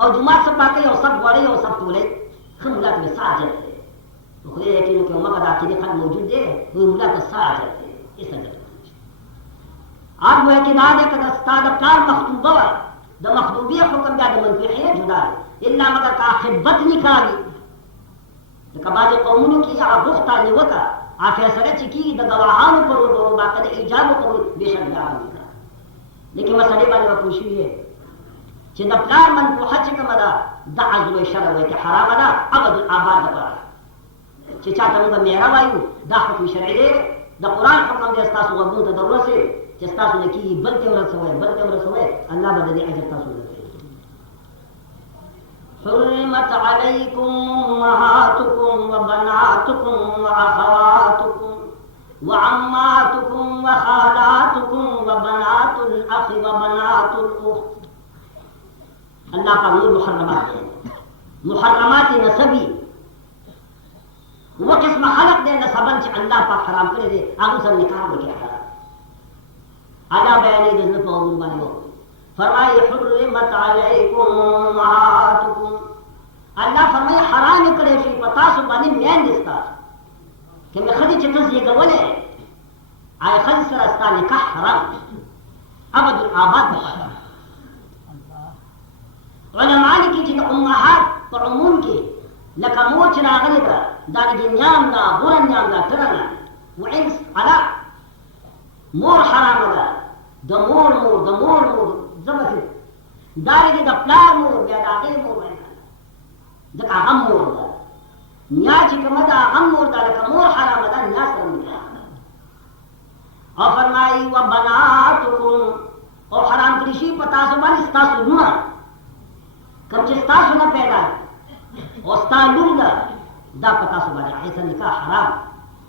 او جمعه سبا کوي او سب غوړي او سب ټولې خمولات به ساجت خو دې کې نو کومه قدا کې خل موجود دی وي مولات ساجت ایسا جت آپ وہ کہ نہ کہ استاد پلان مخطوبہ د مخطوبیه حکم بیا د منفعه جدا الا مگر کا خدمت نکالی د کباج قومونو کې هغه بوخته نیوکه هغه فیصله چې کی د گواهانو پر ورو باقاعده ایجاب کوي بشک دا نه لیکن مسئله باندې وپوښی ہے چې د پلان منفعه چې کومه ده د عزل شرع وي چې حرام ده ابد الاباد ده چې چاته موږ میرا وایو دا حکم شرعي دی د قران حکم دی تاسو وګورئ ته ضرورت دی چې تاسو نه کی بلته ورسوي الله به دې اجر تاسو ورکړي حرمت علیکم امهاتکم وبناتکم واخواتکم وعماتكم وخالاتكم وبنات الاخ وبنات الاخت اللہ کا نور محرمات نسبی وہ قسم خلق دے نسبن چې الله پاک حرام کړی دی هغه سره نکاح وکړي حرام ادا بیانې د نه په اول باندې فرمایي حرمت علیکم امهاتکم الله فرمایي حرام کړی شي په تاسو باندې میان دستا کہ میں خدی چکز یہ گولے آئے خدی سر استا نکاح حرام ابد الآباد بخدا علماء کی چیز امہات پر عموم کی لکا مور چرا غلی دا دارگی نیام دا غورن نیام دا ترنا وعنس علا مور حرام دا مور زمسی دارگی دا پلار مور بیا دا غیر مور دکا غم مور دا نیا چې کومه ده هم مور ده لکه مور حرامه ده نیا سره نکاح او فرمایي وبناتکم او حرام کړي شي په تاسو باندې ستاسو لونه کوم چې ستاسو نه پیدا او ستاسو لور ده دا په تاسو باندې هغې سره نکاح حرام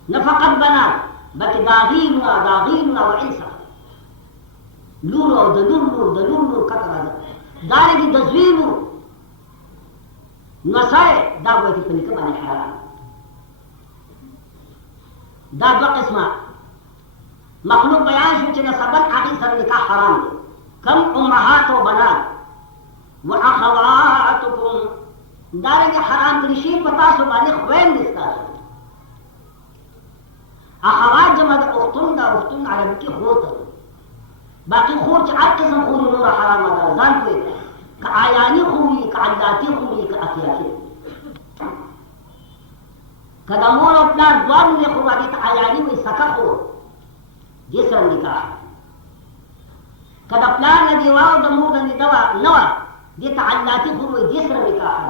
نه فقط بنات بلکې داغیلونه وعنسه لور او د لور کته راځه دارنګې د زوی لور نسائے دا وایي په نکاح باندې حرام دا دوه قسمه مخلوق بیان شو چې نسبت هغې سره نکاح حرام دی کم امهات و بنات و اخواتکم دارنګې حرام کړي شي په تاسو باندې خویندې ستاسو اخوات جمع د اختون ده اختون عربي کې خور ته باقي خور چې هر قسم خور نوره حرامه ده ځان پوهېږه که آیانی خوی که علاتی خوی که اخیاتی که دا مور و پلار دوارو لی خور باقی تا آیانی وی سکا خور جسر نکاح که دا پلار ندیواو دا مور ندیوا نوا دیتا علاتی خور وی جسر نکاح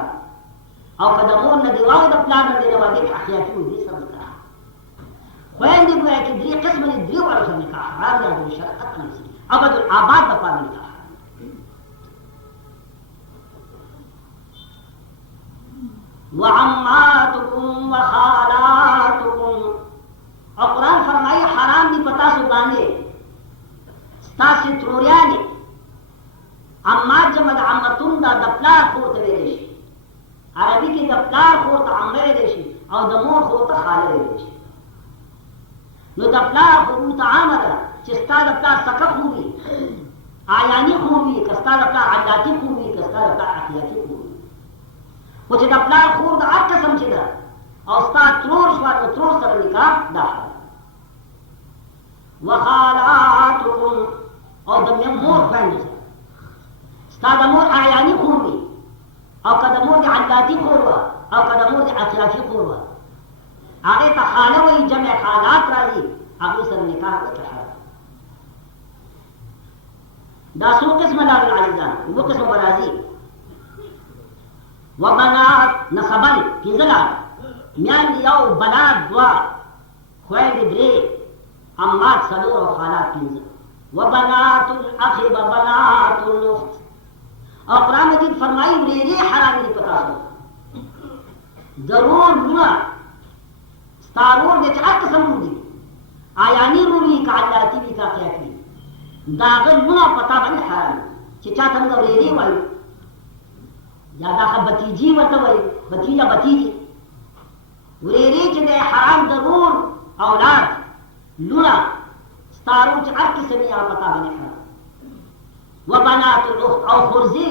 او که دا مور ندیواو دا پلار ندیوا دیتا اخیاتی وی جسر نکاح خوین دی گویا که دری قسم دی دری وارو سر نکاح حرام یا دو شرقت نسی ابد العباد دا پار نکاح وعماتکم وخالاتکم اور قرآن فرمائی حرام دی پتا سو باندے ستاسی تروریانی عمات جمع دا عمتون دا دپلار خورت ویدشی عربی کی دپلار خورت عمر ویدشی او دمور خورت خاله ویدشی نو دپلار خورت عامر چستا دپلار سکا خوبی آیانی خوبی کستا دپلار علاتی خوبی کستا دپلار اخیاتی خوبی خو چې د پلار خور د هر قسم چې ده او ستا ترور شوه نو ترور سره نکاح دا حرام وخالاتکم او د مور خویندو سره ستا د مور اعیاني خور وي او که د مور د علاتی خور وه او که د مور د اخلافي خور وه هغې ته خاله وایي جمع خالات راځي هغې سره نکاح وکړه حرام دا څو قسمه لاړل عزیزان اووه قسمه به راځي وبنات نسبن پینځه میاندې یو بنات دوه خویندې درې عمات څلور او خالات پینځه وبنات الاخ وبنات الاخت او قرآن مجید فرمایي ورېرې حرام دي په تاسو ضرور لونه ستا رور دی چې هر قسم رور دي آیاني رور وي که علاتی وي که اخیاتی وي د هغه لونه په تا باندې حرام دي چې چاته موږ ورېرې وایو یا دا بتیجی ورته وایي بتیجه بتیجي ورېرې چې دی حرام ضرور اولاد لونه ستا رور چې هر قسم یې هغه په تا باندې حرام وبنات الاخت او خورزې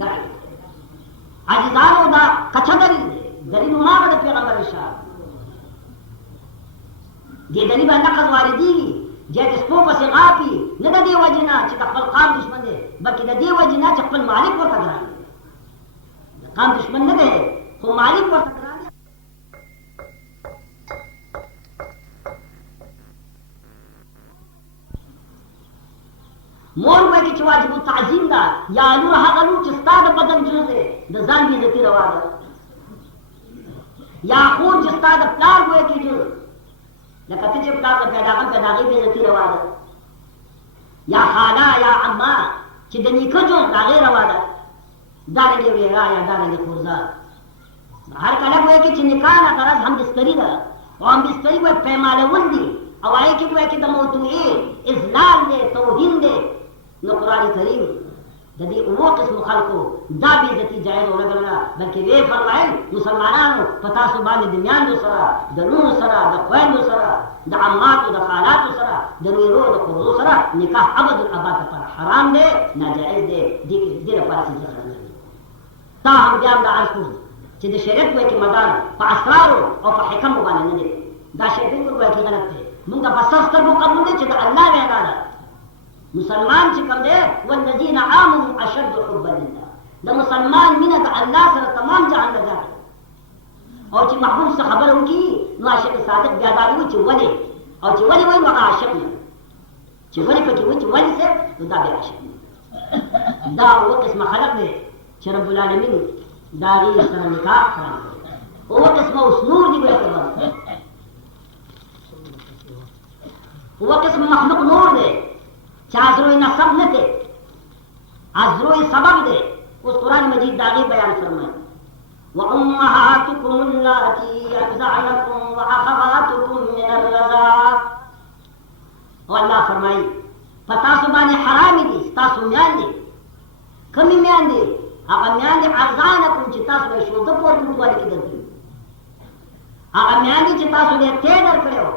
دا عجزانو دا کچه دلیل ما به د پیغمبر ارشاد دې دلیل باندې نقض واردېږي چې د سپو پسې غاپي نه د دې وجې نه چې د خپل قام دشمن دی بلکې د دې وجې نه چې خپل مالک ورته ګران دی د قام دشمن نه دی خو مالک ورته ګران دی مور وایي چې واجب التعظیم ده یا لور هغه لور چې ستا د بدن جز دی د ځان بې عزتي روا ده یا خور چې ستا د پلار ګویا کې جز لکه ته چې پلار د پیداغل د هغې بې عزتي روا ده یا خاله یا عمه چې د نیکه جز د هغې روا ده دارنګې ورېره یا دارنګې خورزار هر کله ګویا کې چې نکاح نه غرض هم بستري ده او هم بستري ګویا پیمالول دي او هغې کې ګویا کې د موضوعي اذلال دی توهین دی نو قرآن کریم د دې اوو قسمو خلکو دا بې عزتي جایز ونه ګڼله بلکې ویې فرمایل مسلمانانو په تاسو باندې د میاندو سره د لونو سره د خویندو سره د عماتو د خالاتو سره د ویرو د قرضو سره نکاح ابدالابد لپاره حرام دی ناجایز دی دې لپاره چې ذکر نه کوي تا هم بیا هم دا عرض کړو چې د شریعت وایي کې مدار په اسرارو او په حکمو باندې نه دی دا شی بالکل وایي کې غلط دی مونږ په سر سترګو قبول دی چې د الله وینا ده مسلمان چې کوم دی والذین آمنوا اشد حبا لله د مسلمان مینه د الله سره تمام جهان نه ده او چې محبوب څه خبره وکړي نو عاشق صادق بیا دا وایي چې ولې او چې ولې وایي نو هغه عاشق نه چې ولې پکې وایي چې ولې صاحب نو دا بیا عاشق نه دا اووه قسمه خلق دی چې رب العالمین د هغې سره نکاح حرام کړی اووه قسمه اوس نور دي بیا اووه قسمه مخلوق نور دی چې ازروی نسب نه دی ازروی سبب دی اوس قرآن مجید د هغې بیان فرمایي وأمهاتكم اللاتي أرضعنكم وأخواتكم من الرضاعة او الله فرمایي په تاسو باندې حرامې دي ستاسو میاندې کومې میاندې هغه میاندې ارضعنکم چې تاسو به شوده پورې اوږدوالي کې درکړي هغه میاندې چې تاسو یې تی درکړی و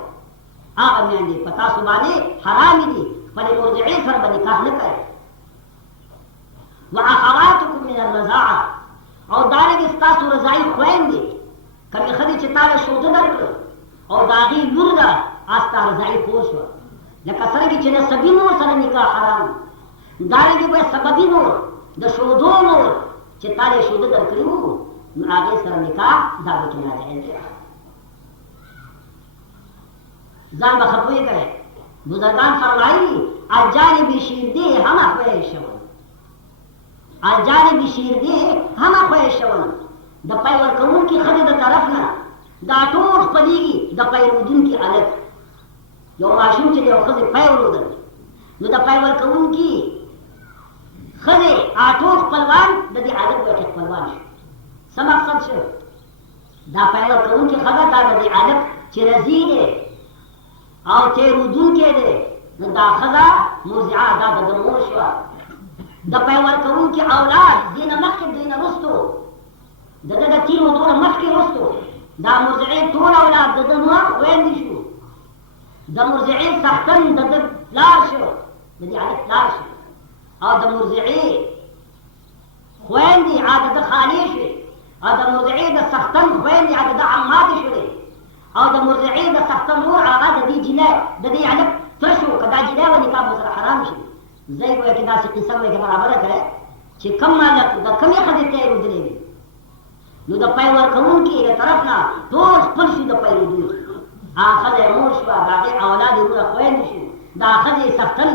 هغه میاندې په تاسو باندې حرامې دي خپلې مرضعې سره به نکاح نه کوئ وأخواتكم من الرضاعة او دارنګې ستاسو رضاعي خویندې کومې ښځې چې تا له شوده درکړه او د هغې لور ده هغه ستا رضاعي خور شوه لکه څرنګې چې د سبي نور سره نکاح حرام دارنګې به سببي نور د شودو نور چې تا له شوده درکړي وو نو هغې سره نکاح دا به کې ناجایز دی ځان به ښه پوهېږئ بزرګان فرمایي الجانب شیردې هم خوی شول الجانب شیردې هم خوی شول د پی ورکوونکي ښځې د طرف نه دا ټول خپلېږي د پی رودونکي هلک یو ماشوم چې د یو ښځې پی ورودل نو د پی ورکوونکي ښځې هغه ټول خپلوان د دې هلک به کې خپلوان شو څه مقصد شو دا پی ورکوونکي ښځه دا د دې هلک چې رضي دی او تیرودونکی دی نو دا ښځه مرضعه دا د ده مور شوه د پی ورکوونکي اولاد دې نه مخکې دې نه وروستو د ده د تیر ودو نه مخکې وروستو دا مرضعې ټول اولاد د ده نور خویندې شو د مرضعې څښتن د ده پلار شو د دې هلک پلار شو او د مرضعې خویندې هغه د ده خالې شوې او د مرضعې د څښتن خویندې هغه د ده عماتې شولې او د مرضعې د څښتن نور هغه د دې جنۍ د دې هلک تره شو که دا جنۍ و نکاح ورسره حرام شي زه یې ګویا کې داسې قصه وایي که برابره کړی چې کوم هلک د کومې ښځې تی رودلی وي نو د پی ورکوونکي د طرف نه ټول خپل شو د پی رودونکي هغه ښځه یې مور شوه د هغې اولاد یې وروڼه خویندې شو د هغه ښځې یې څښتن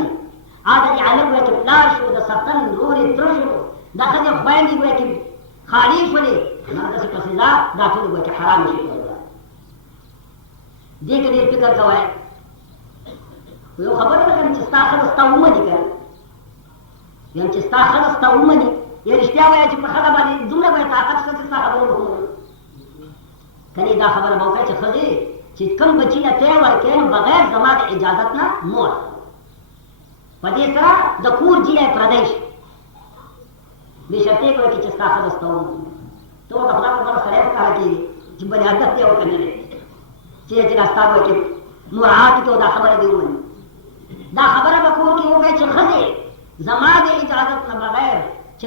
هغه د دې هلک ګویا کې پلار شو د څښتن رور یې تره شو د ښځې خویندې ګویا کې خالې شولې همداسې پسې دا ټول ګویا کې حرامې شوې دې کې ډېر فکر کوئ خو یو خبره ده که نه چې ستا ښځه ستا ومني که یم چې ستا ښځه ستا ومني یا رښتیا وایه چې په ښځه باندې دومره به یې طاقت شته چې ستا خبره به ومني که نه دا خبره به وکړئ چې ښځې چې کوم بچي له تی ورکړې نو بغیر زما د اجازت نه مور په دې سره د کور جیلی پردی شي بې شرطې کوئ چې ستا ښځه ستا ومني ته ورته خدای په بله سړی په کاره کېږي چې بلې هدف دی او که نه دی چې دا ستا به کې مراعات کې دا خبره دې ومني دا خبره به کور کې وکړئ چې ښځې زما د اجازت نه بغیر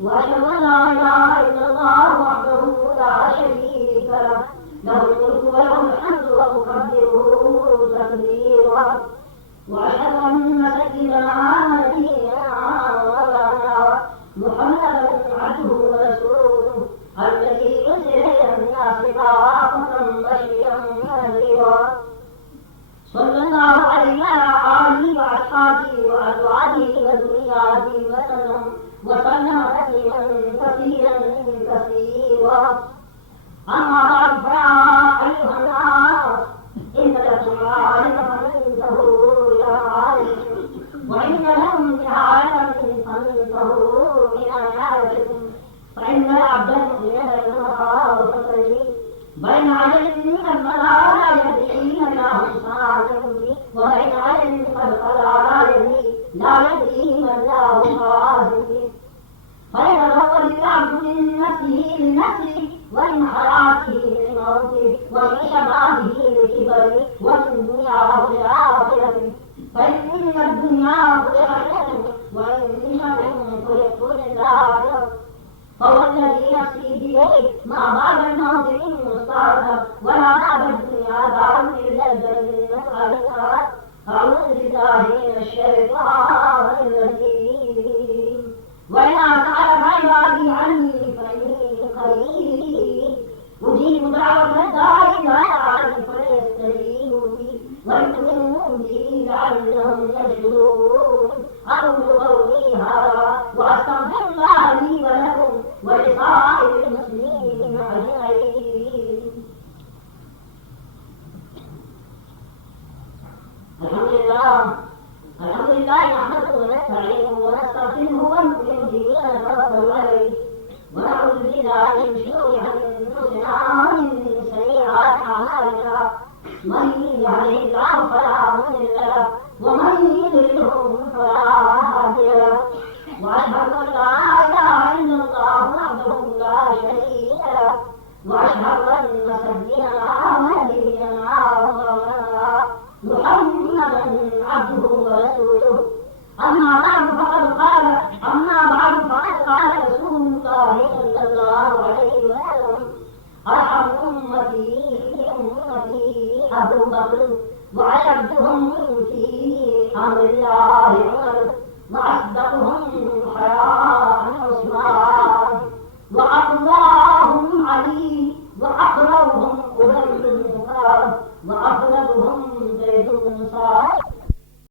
وأشهد أن لا إله إلا الله وحده لا شريك له له الملك وله الحمد وأكبره تكبيرا وأشهد أن سيدنا محمدا عبده ورسوله الذي أرسل إلى الناس كافة بشيرا ونذيرا صلى الله عليه وعلى آله وأصحابه وأزواجه وذرياته وسلم تسليما كثيرا كثيرا أما بعد فيا أيها الناس إن لكم عالما عنده بين علم الملائكة يدعين لهم صادقين وبين علم قد قضى لا يدري من له صادقين فيتزوج العبد من نفسه لنفسه ومن حياته لموته ومن شبابه لكبره ومن دنياه لآخرته فإن الدنيا خلقت وإنكم خلقتم للآخرة فهو الذي نفسي بيده ما بعد الموت من مستعرض ولا بعد الدنيا بعد إلا الجنة على أعوذ بالله من الشيطان الرجيم وإذا سألك عبادي عني فإني قريب أجيب دعوة الداعي إذا دعاني فليستجيبوا لي وليؤمنوا بي لعلهم يرشدون أقول قولي هذا وأستغفر الله لي ولكم ولسائر المسلمين أجمعين. الحمد لله نحمده ونستعينه ونستغفره ونؤمن به ونتوكل عليه ونعوذ بالله من شرور أنفسنا ومن سيئات أعمالنا من يهده الله فلا مضل له ومن يضلله فلا هادي له وأشهد أن لا إله إلا الله وحده لا شريك له وأشهد أن سيدنا ونبينا ومولانا محمدا عبده ورسوله أما بعد فقد قال رسول الله صلى الله عليه وسلم أرحم أمتي أبو بكر وأشدهم في أمر الله عمر وأصدقهم حياء عثمان وأقواهم علي وأقربهم أبي بن كعب وأفضلهم زيد بن ثابت